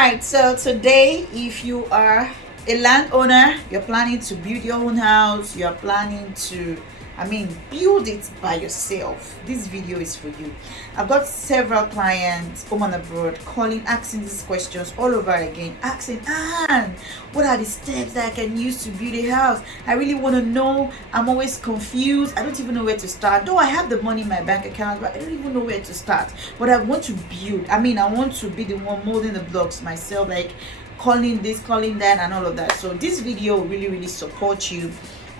right, so today, if you are a landowner, you're planning to build your own house, you're planning to, build it by yourself, this video is for you. I've got several clients home and abroad calling, asking these questions all over again, asking, Anne, what are the steps that I can use to build a house? I really want to know. I'm always confused. I don't even know where to start. Though I have the money in my bank account, but I don't even know where to start. But I want to build. I want to be the one molding the blocks myself, like calling this, calling that, and all of that. So this video will really support you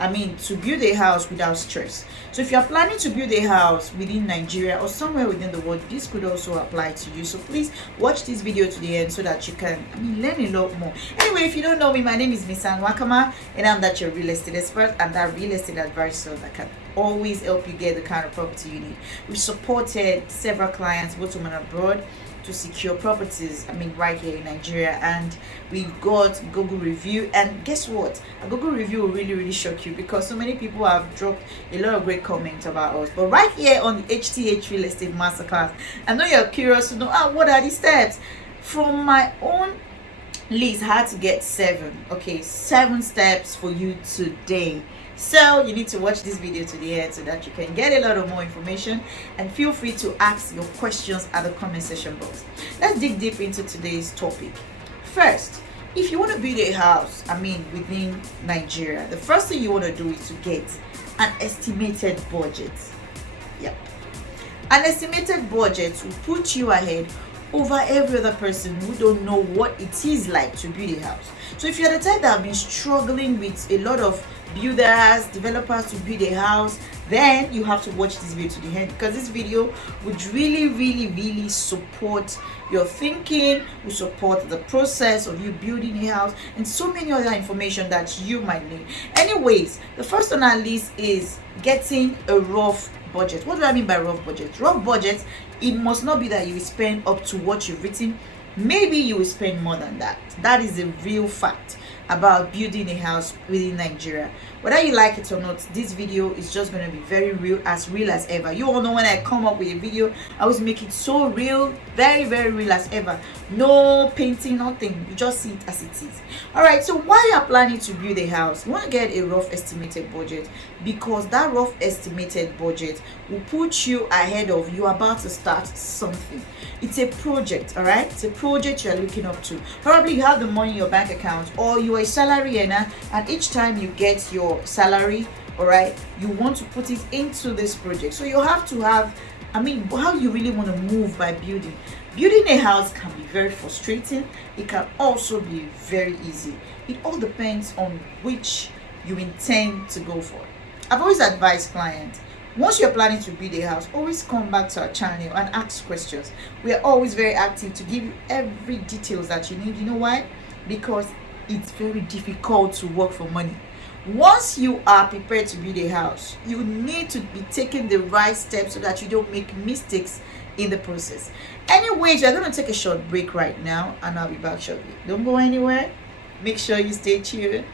to build a house without stress. So if you're planning to build a house within Nigeria or somewhere within the world, this could also apply to you. So please watch this video to the end so that you can learn a lot more. Anyway, if you don't know me, my name is Miss Anne Nwakama, and I'm that your real estate expert and that real estate advisor that can always help you get the kind of property you need. We've supported several clients both home and abroad to secure properties right here in Nigeria, and we've got Google review. And guess what, a Google review will really shock you, because so many people have dropped a lot of great comments about us. But right here on the HTH Real Estate Masterclass, I know you're curious to know what are the steps. From my own list, I had to get 7 steps for you today. So you need to watch this video to the end so that you can get a lot of more information, and feel free to ask your questions at the comment section box. Let's dig deep into today's topic. First, if you want to build a house within Nigeria, the first thing you want to do is to get an estimated budget. Yep, an estimated budget will put you ahead over every other person who don't know what it is like to build a house. So if you're the type that have been struggling with a lot of builders, developers to build a house, then you have to watch this video to the end, because this video would really support your thinking, will support the process of you building a house, and so many other information that you might need. Anyways, the first on our list is getting a rough budget. What do I mean by rough budget? Rough budget, it must not be that you will spend up to what you've written. Maybe you will spend more than that. That is a real fact about building a house within Nigeria. Whether you like it or not, this video is just going to be very real as ever. You all know when I come up with a video, I always make it so real, very real as ever. No painting, nothing. You just see it as it is. Alright, so while you're planning to build a house, you want to get a rough estimated budget, because that rough estimated budget will put you ahead of you about to start something. It's a project, alright? It's a project you're looking up to. Probably you have the money in your bank account, or you're a salary earner, and each time you get your salary, alright, you want to put it into this project. So you have to have how you really want to move by building. Building a house can be very frustrating. It can also be very easy. It all depends on which you intend to go for. I've always advised clients, once you're planning to build a house, always come back to our channel and ask questions. We are always very active to give you every details that you need. You know why? Because it's very difficult to work for money. Once you are prepared to build a house, you need to be taking the right steps so that you don't make mistakes in the process. Anyways, we're going to take a short break right now, and I'll be back shortly. Don't go anywhere. Make sure you stay tuned.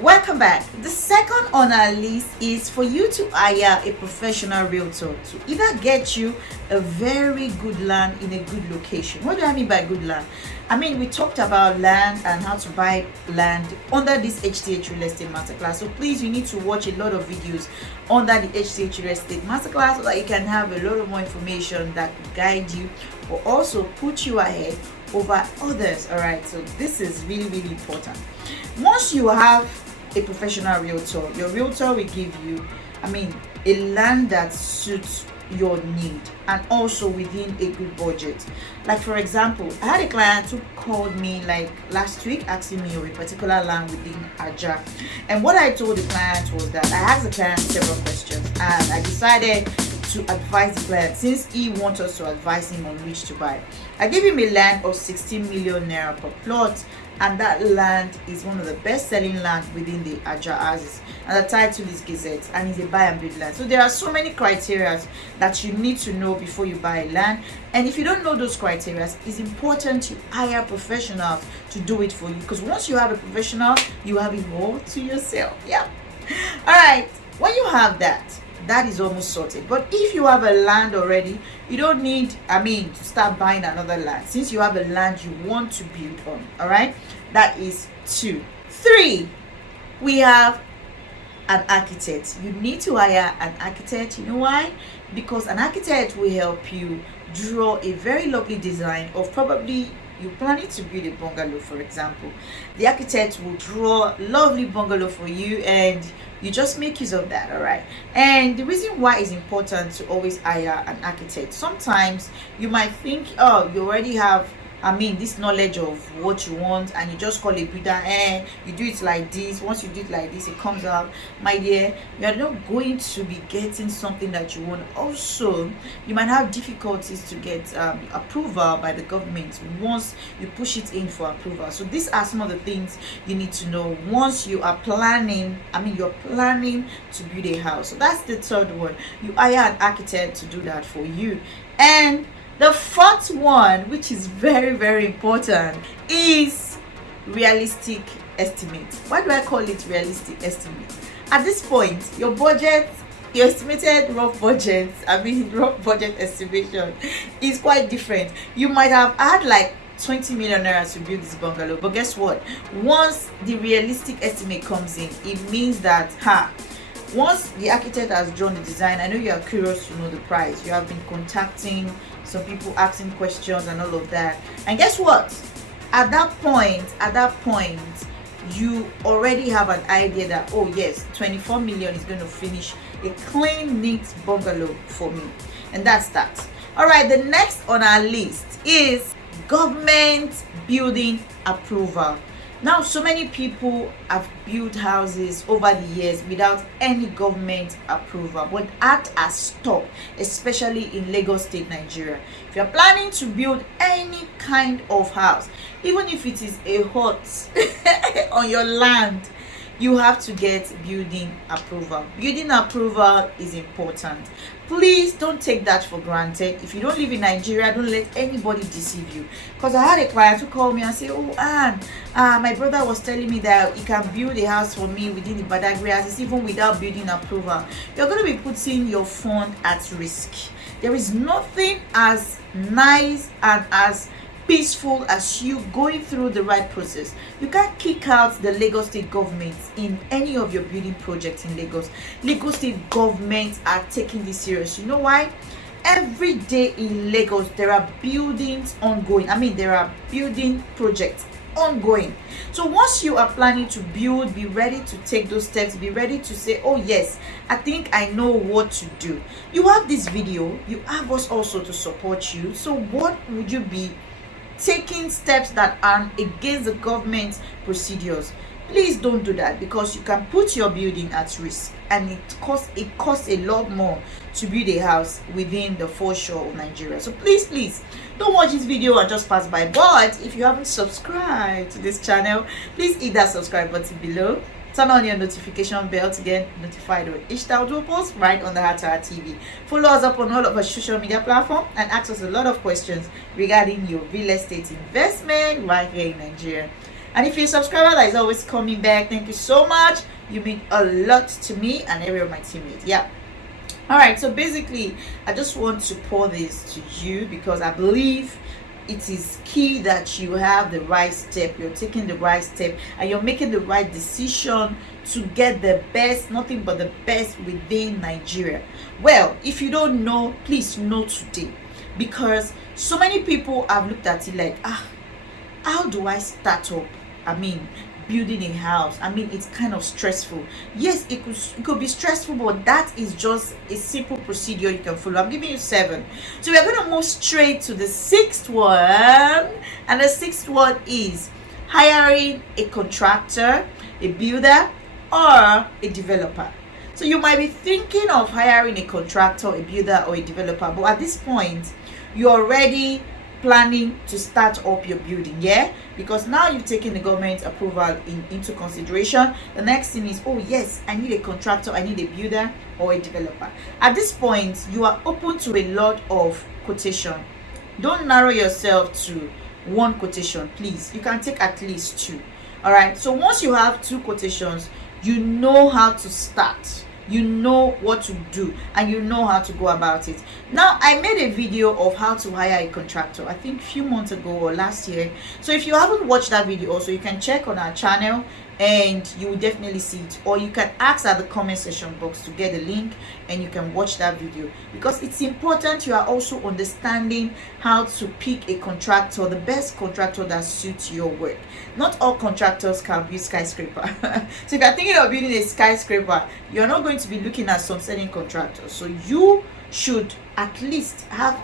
Welcome back. The second on our list is for you to hire a professional realtor to either get you a very good land in a good location. What do I mean by good land? We talked about land and how to buy land under this HTH Real Estate Masterclass. So please, you need to watch a lot of videos under the HTH Real Estate Masterclass so that you can have a lot of more information that will guide you, or also put you ahead over others. Alright, so this is really important. Once you have a professional realtor, your realtor will give you a land that suits your need, and also within a good budget. Like for example, I had a client who called me like last week asking me of a particular land within Aja, and what I told the client was that I asked the client several questions, and I decided to advise the client, since he wants us to advise him on which to buy. I gave him a land of 16 million naira per plot, and that land is one of the best selling land within the Aja houses, and the title is Gazette, and it's a buy and build land. So there are so many criteria that you need to know before you buy land, and if you don't know those criteria, it's important you hire professionals to do it for you, because once you have a professional, you have it all to yourself. Yeah. All right, when you have that, that is almost sorted. But if you have a land already, you don't need, to start buying another land. Since you have a land you want to build on. All right, that is 2. 3, we have an architect. You need to hire an architect. You know why? Because an architect will help you draw a very lovely design of, probably you're planning to build a bungalow, for example. The architect will draw lovely bungalow for you, and you just make use of that. All right, and the reason why it's important to always hire an architect, sometimes you might think, oh, you already have this knowledge of what you want, and you just call a builder, you do it like this. Once you do it like this, it comes out. My dear, you are not going to be getting something that you want. Also, you might have difficulties to get approval by the government once you push it in for approval. So these are some of the things you need to know once you are planning. You're planning to build a house. So that's the 3rd one. You hire an architect to do that for you. And the 4th one, which is very, very important, is realistic estimate. Why do I call it realistic estimate? At this point, your budget, your estimated rough budget, rough budget estimation is quite different. You might have had like 20 million naira to build this bungalow, but guess what? Once the realistic estimate comes in, it means that once the architect has drawn the design, I know you are curious to know the price. You have been contacting some people, asking questions and all of that. And guess what? At that point, you already have an idea that, oh yes, 24 million is going to finish a clean, neat bungalow for me. And that's that. All right, the next on our list is government building approval. Now, so many people have built houses over the years without any government approval, but that has stopped, especially in Lagos State, Nigeria. If you're planning to build any kind of house, even if it is a hut on your land, you have to get building approval. Building approval is important. Please don't take that for granted. If you don't live in Nigeria, don't let anybody deceive you. Because I had a client who called me and said, oh, Anne, my brother was telling me that he can build a house for me within the Badagry Assets, even without building approval. You're going to be putting your fund at risk. There is nothing as nice and as peaceful as you going through the right process. You can't kick out the Lagos State government in any of your building projects in Lagos. Lagos State government are taking this serious. You know why? Every day in Lagos there are buildings ongoing. There are building projects ongoing. So once you are planning to build, be ready to take those steps. Be ready to say, oh yes, I think I know what to do. You have this video, you have us also to support you. So what would you be taking steps that are against the government procedures? Please don't do that, because you can put your building at risk, and it costs a lot more to build a house within the foreshore of Nigeria. So please don't watch this video and just pass by. But if you haven't subscribed to this channel, please hit that subscribe button below. Turn on your notification bell to get notified when each time we post right on the HTH TV. Follow us up on all of our social media platforms and ask us a lot of questions regarding your real estate investment right here in Nigeria. And if you're a subscriber that is always coming back, thank you so much. You mean a lot to me and every of my teammates. Yeah. All right. So basically, I just want to pour this to you because I believe it is key that you have the right step, you're taking the right step, and you're making the right decision to get the best, nothing but the best within Nigeria. Well, if you don't know, please know today, because so many people have looked at it like, how do I start up? Building a house. It's kind of stressful. Yes, it could be stressful, but that is just a simple procedure you can follow. I'm giving you 7. So we're going to move straight to the 6th one. And the 6th one is hiring a contractor, a builder, or a developer. So you might be thinking of hiring a contractor, a builder, or a developer, but at this point, you're already planning to start up your building, yeah, because now you've taken the government approval into consideration. The next thing is, oh yes, I need a contractor, I need a builder or a developer. At this point, you are open to a lot of quotation. Don't narrow yourself to one quotation, please. You can take at least 2. All right, so once you have 2 quotations, you know how to start, you know what to do, and you know how to go about it. Now, I made a video of how to hire a contractor, I think a few months ago or last year. So if you haven't watched that video also, you can check on our channel and you will definitely see it, or you can ask at the comment section box to get the link and you can watch that video, because it's important you are also understanding how to pick a contractor, the best contractor that suits your work. Not all contractors can build skyscraper. So if you're thinking of building a skyscraper, you're not going to be looking at some certain contractors. So you should at least have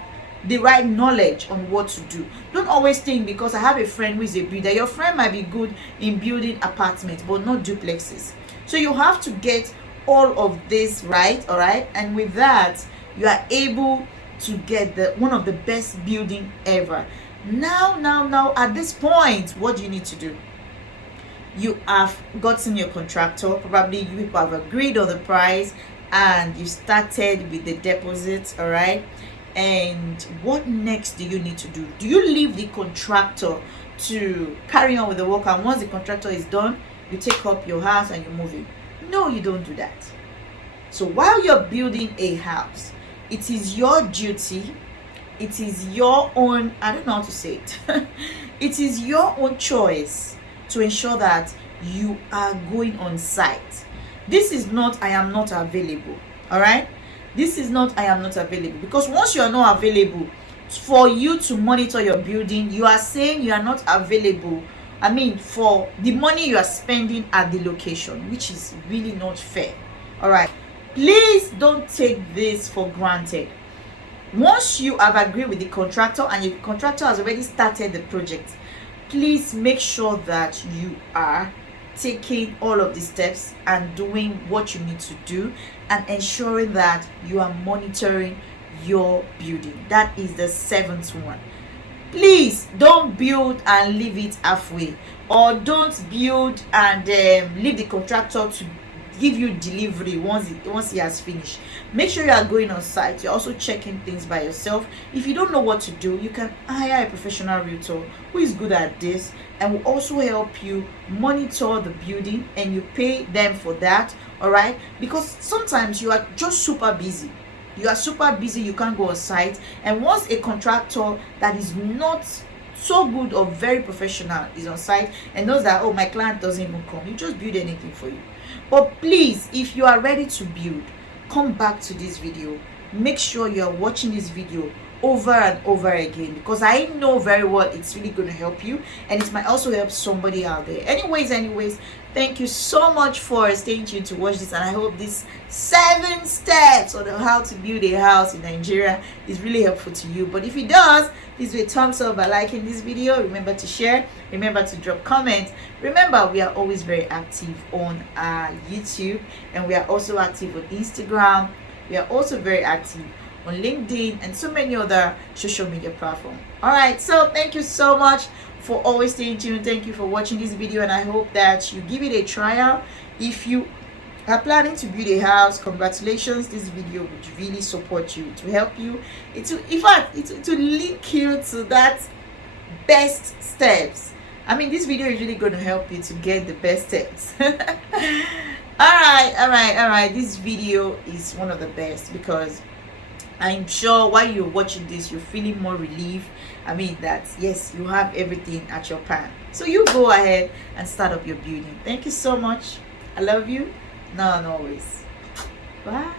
the right knowledge on what to do. Don't always think because I have a friend who is a builder, your friend might be good in building apartments but not duplexes. So you have to get all of this right, all right, and with that you are able to get the one of the best building ever. Now at this point, what do you need to do? You have gotten your contractor, probably you people have agreed on the price and you started with the deposit, all right. And what next do you need to do? Do you leave the contractor to carry on with the work, and once the contractor is done, you take up your house and you move in? No, you don't do that. So while you're building a house, it is your duty, it is your own, I don't know how to say it, it is your own choice to ensure that you are going on site. This is not I am not available, all right? This is not I am not available, because once you are not available for you to monitor your building, you are saying you are not available, I mean, for the money you are spending at the location, which is really not fair. All right, please don't take this for granted. Once you have agreed with the contractor and your contractor has already started the project, please make sure that you are taking all of the steps and doing what you need to do and ensuring that you are monitoring your building. That is the seventh one. Please don't build and leave it halfway, or don't build and leave the contractor to give you delivery once he has finished. Make sure you are going on site. You're also checking things by yourself. If you don't know what to do, you can hire a professional realtor who is good at this and will also help you monitor the building, and you pay them for that, all right? Because sometimes you are just super busy. You are super busy, you can't go on site, and once a contractor that is not so good or very professional is on site and knows that, oh, my client doesn't even come, you just build anything for you. But please, if you are ready to build, come back to this video. Make sure you are watching this video over and over again, because I know very well it's really going to help you, and it might also help somebody out there. Anyways, thank you so much for staying tuned to watch this, and I hope this 7 steps on how to build a house in Nigeria is really helpful to you. But if it does, please do a thumbs up by liking this video. Remember to share, remember to drop comments. Remember, we are always very active on YouTube, and we are also active on Instagram. We are also very active on LinkedIn and so many other social media platforms. All right, so thank you so much for always staying tuned. Thank you for watching this video, and I hope that you give it a trial. If you are planning to build a house, congratulations. This video would really support you, to help you, in fact it will link you to that best steps. I mean, this video is really going to help you to get the best steps. all right, this video is one of the best, because I'm sure while you're watching this, you're feeling more relief. I mean, that yes, you have everything at your pan. So you go ahead and start up your building. Thank you so much. I love you now and always. Bye.